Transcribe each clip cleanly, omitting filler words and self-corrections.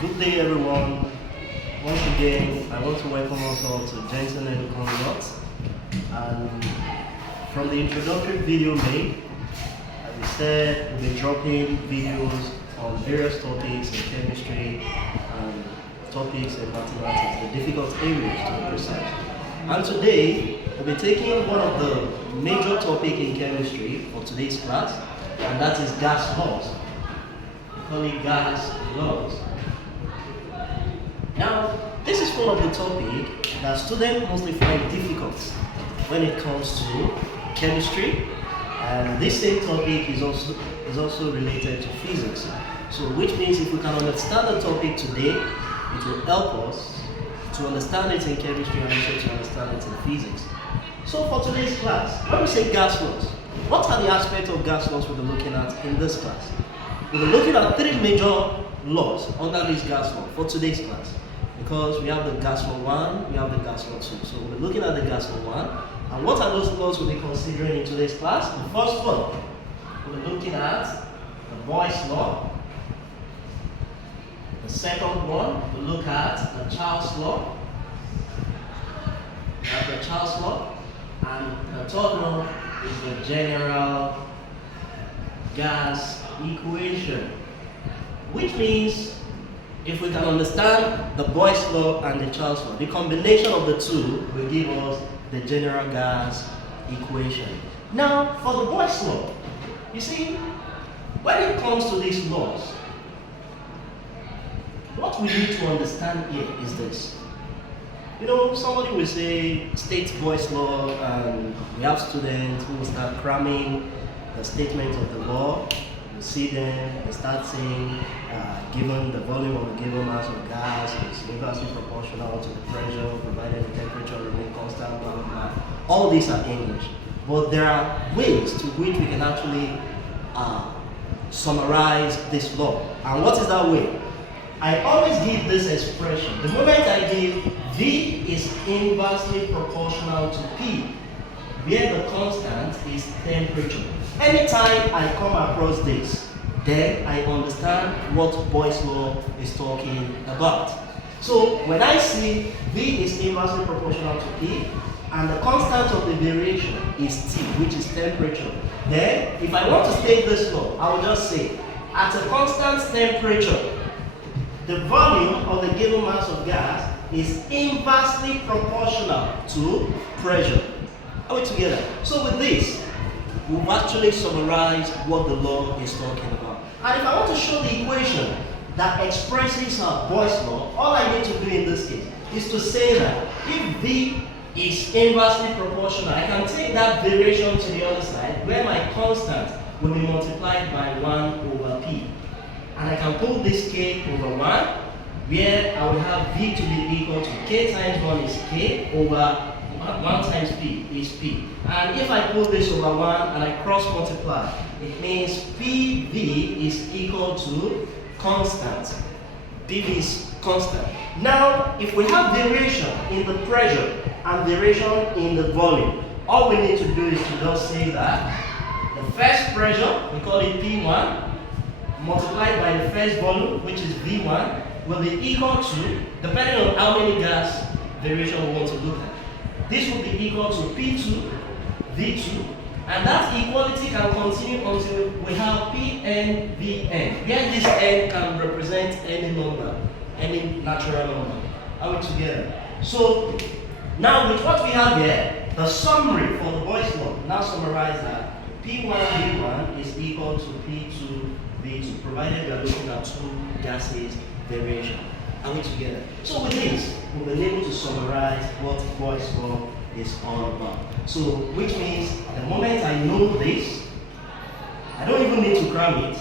Good day, everyone. Once again, I want to welcome us all to Jenton and from the introductory video made, as we said, we'll be dropping videos on various topics in chemistry and topics in mathematics, the difficult areas to be precise. And today, we'll be taking one of the major topics in chemistry for today's class, and that is gas laws. We call it gas laws. Now, this is one of the topics that students mostly find difficult when it comes to chemistry, and this same topic is also related to physics. So, which means if we can understand the topic today, it will help us to understand it in chemistry and also to understand it in physics. So, for today's class, when we say gas laws, what are the aspects of gas laws we'll be looking at in this class? We'll be looking at three major laws under this gas law for today's class. Because we have the gas law 1, we have the gas law 2. So we'll be looking at the gas law 1. And what are those laws we'll be considering in today's class? The first one, we'll be looking at the Boyle's law. The second one, we'll look at the Charles law. We have the Charles law. And the third one is the general gas equation. Which means, if we can understand the Boyle's law and the Charles law, the combination of the two will give us the general gas equation. Now, for the Boyle's law, you see, when it comes to these laws, what we need to understand here is this. You know, somebody will say, state Boyle's law, and we have students who will start cramming the statement of the law. You see them, they start saying, given the volume of a given mass of gas is inversely proportional to the pressure, provided the temperature remains constant, blah, blah, blah. All these are English. But there are ways to which we can actually summarize this law. And what is that way? I always give this expression. The moment I give V is inversely proportional to P, where the constant is temperature. Anytime I come across this, then I understand what Boyle's law is talking about. So when I see V is inversely proportional to P, and the constant of the variation is T, which is temperature, then if I want to state this law, I will just say, at a constant temperature, the volume of the given mass of gas is inversely proportional to pressure. Are we together? So with this, we've actually summarized what the law is talking about. And if I want to show the equation that expresses our Boyle's law, all I need to do in this case is to say that if V is inversely proportional, I can take that variation to the other side where my constant will be multiplied by 1 over P. And I can put this K over 1, where I will have V to be equal to K times 1 is K over 1 times P is P. And if I put this over 1 and I cross multiply, it means PV is equal to constant. PV is constant. Now, if we have variation in the pressure and variation in the volume, all we need to do is to just say that the first pressure, we call it P1, multiplied by the first volume, which is V1, will be equal to, depending on how many gas variation we want to look at, this will be equal to P2, V2, and that equality can continue until we have Pn, Vn, where this n can represent any number, any natural number. Are we together? So, now with what we have here, the summary for the Boyle's law now summarize that P1, V1 is equal to P2, V2, provided we are looking at two gases variation. Are we together? So with this, we've been able to summarize what Boyle's law is all about. So, which means the moment I know this, I don't even need to cram it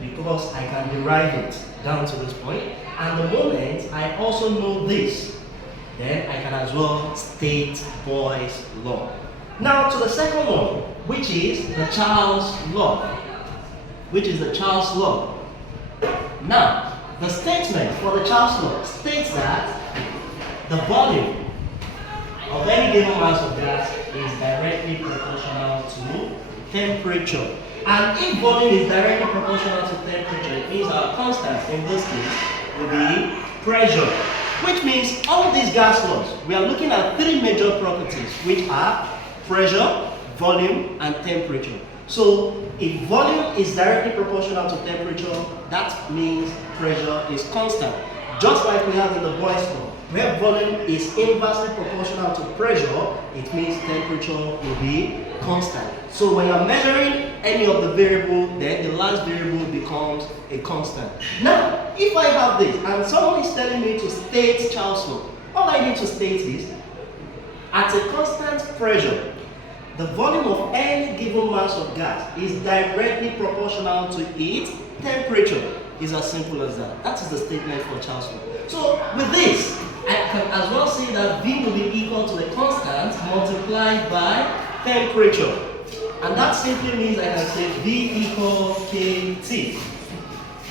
because I can derive it down to this point. And the moment I also know this, then I can as well state Boyle's law. Now to the second one, which is the Charles law. Now, the statement for the Charles law states that the volume of any given mass of gas is directly proportional to temperature. And if volume is directly proportional to temperature, it means our constant in this case will be pressure. Which means all these gas laws, we are looking at three major properties, which are pressure, volume, and temperature. So if volume is directly proportional to temperature, that means pressure is constant. Just like we have in the Boyle's law, where volume is inversely proportional to pressure, it means temperature will be constant. So when you're measuring any of the variable, then the last variable becomes a constant. Now, if I have this and someone is telling me to state Charles' law, all I need to state is, at a constant pressure, the volume of any given mass of gas is directly proportional to its temperature. It's as simple as that. That is the statement for Charles' law. So with this, I can as well say that V will be equal to a constant multiplied by temperature. And that simply means I can say V equal KT.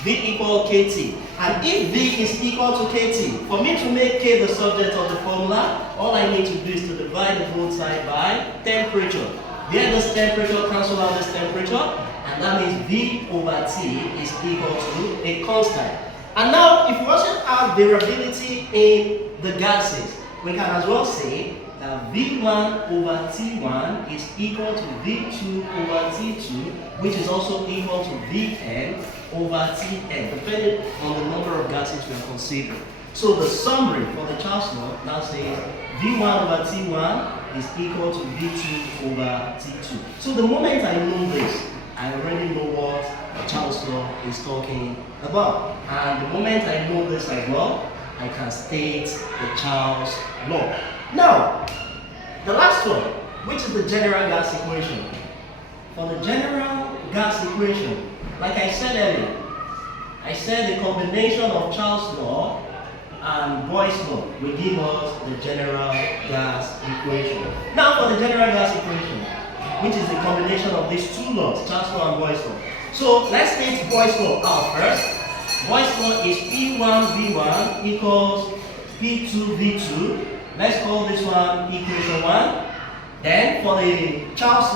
V equal KT. And if V is equal to KT, for me to make K the subject of the formula, all I need to do is to divide the both sides by temperature. Here this temperature cancel out this temperature, and that means V over T is equal to a constant. And now, if we also have variability in the gases, we can as well say that V1 over T1 is equal to V2 over T2, which is also equal to Vn over Tn, depending on the number of gases we are considering. So the summary for the Charles law now says V1 over T1 is equal to V2 over T2. So the moment I know this, I already know what Charles law is talking about. And the moment I know this as well, I can state the Charles law. Now, the last one, which is the general gas equation. For the general gas equation, like I said earlier, I said the combination of Charles law and Boyle's law will give us the general gas equation. Now for the general gas equation, which is the combination of these two laws, Charles law and Boyle's law. So let's take Boyle's law out first. Boyle's law is P1V1 equals P2V2. Let's call this one equation 1. Then for the Charles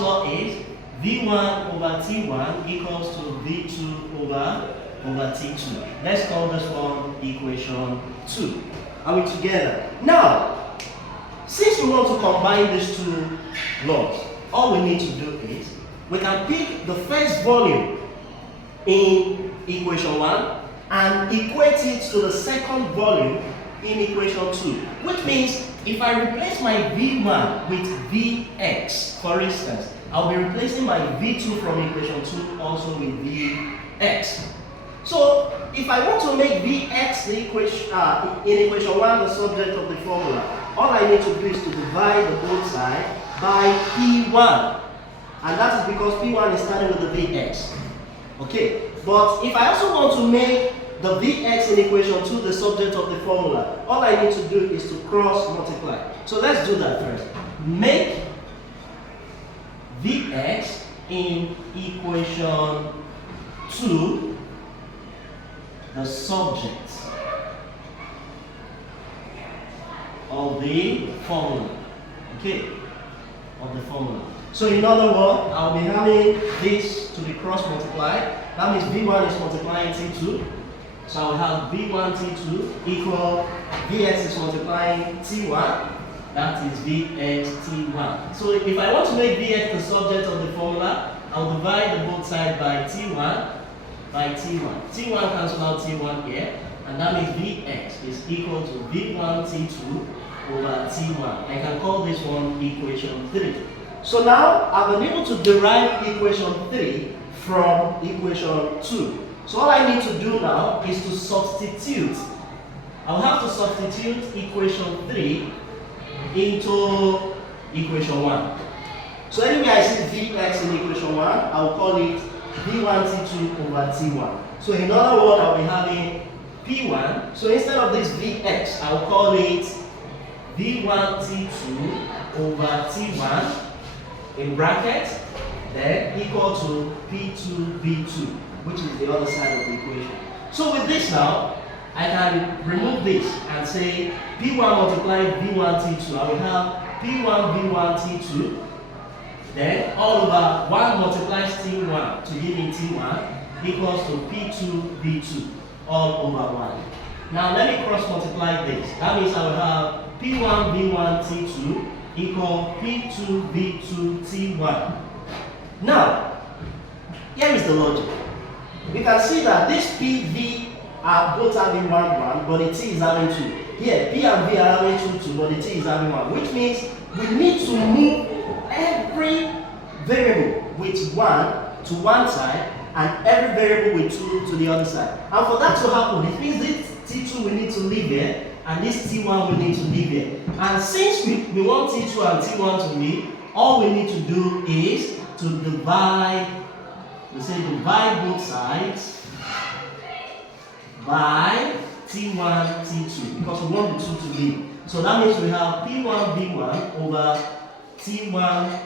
law is V1 over T1 equals to V2 over T2. Let's call this one equation 2. Are we together? Now, since we want to combine these two laws, all we need to do is, we can pick the first volume in equation 1 and equate it to the second volume in equation 2. Which means, if I replace my V1 with Vx, for instance, I'll be replacing my V2 from equation 2 also with Vx. So, if I want to make Vx in equation 1 the subject of the formula, all I need to do is to divide the both sides by P1. And that is because P1 is starting with the Vx. Okay, but if I also want to make the Vx in equation 2 the subject of the formula, all I need to do is to cross multiply. So let's do that first. Make Vx in equation 2 the subject of the formula. Okay, of the formula. So in other words, I'll be having this to be cross multiplied. That means V1 is multiplying T2. So I will have V1 T2 equal Vx is multiplying T1. That is Vx T1. So if I want to make Vx the subject of the formula, I'll divide the both sides by T1 by T1. T1 cancel out T1 here, and that means Vx is equal to V1 T2 over T1. I can call this one equation 3. So now I've been able to derive equation 3 from equation 2. So all I need to do now is to substitute. I'll have to substitute equation 3 into equation 1. So anyway I see Vx in equation 1, I'll call it V1 T2 over T1. So in other words, I'll be having P1. So instead of this Vx, I'll call it V1 T2 over T1 in brackets, then equal to P2 V2, which is the other side of the equation. So with this now, I can remove this and say P1 multiplied V1 T2. I will have P1 V1 T2. Then all over 1 multiplies T1 to give me T1 equals to P2 V2. all over 1. Now let me cross multiply this. That means I will have P1 V1 T2 equal P2 V2 T1. Now, here is the logic. We can see that this PV are both having 1, but the T is having 2. Here, P and V are having 2, but the T is having 1, which means we need to move every variable with 1 to one side and every variable with 2 to the other side. And for that to happen, it means this T2 we need to leave here and this T1 we need to leave here. And since we want T2 and T1 to leave, all we need to do is to divide, divide both sides by T1, T2, because we want the 2 to leave. So that means we have P1 V1 over T1,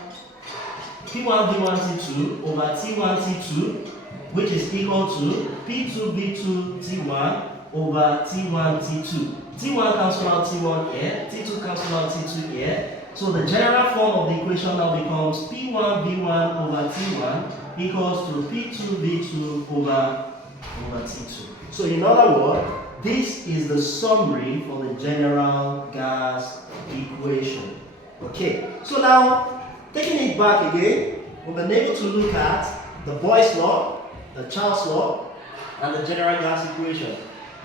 P1 V1 T2 over T1 T2, which is equal to P2 V2 T1 over T1 T2. T1 cancel out T1 here, T2 cancel out T2 here. So the general form of the equation now becomes P1 V1 over T1 equals to P2 V2 over T2. So in other words, this is the summary for the general gas equation. Okay, so now taking it back again, we've been able to look at the Boyle's law, the Charles law, and the general gas equation.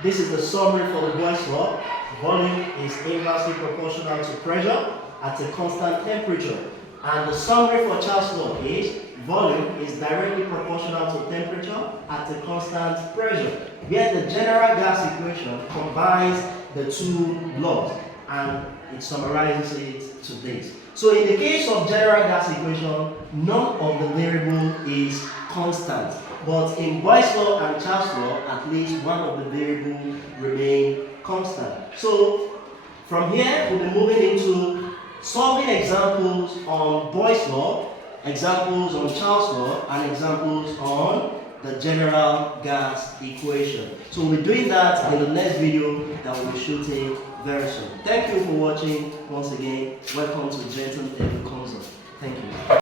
This is the summary for the Boyle's law. Volume is inversely proportional to pressure at a constant temperature. And the summary for Charles law is volume is directly proportional to temperature at a constant pressure. Where the general gas equation combines the two laws and it summarizes it to this. So in the case of general gas equation, none of the variable is constant. But in Boyle's law and Charles law, at least one of the variables remain constant. So from here, we'll be moving into solving examples on Boyle's law, examples on Charles law, and examples on the general gas equation. So we'll be doing that in the next video that we'll be shooting very soon. Thank you for watching. Once again, welcome to Jenton Consult. Thank you.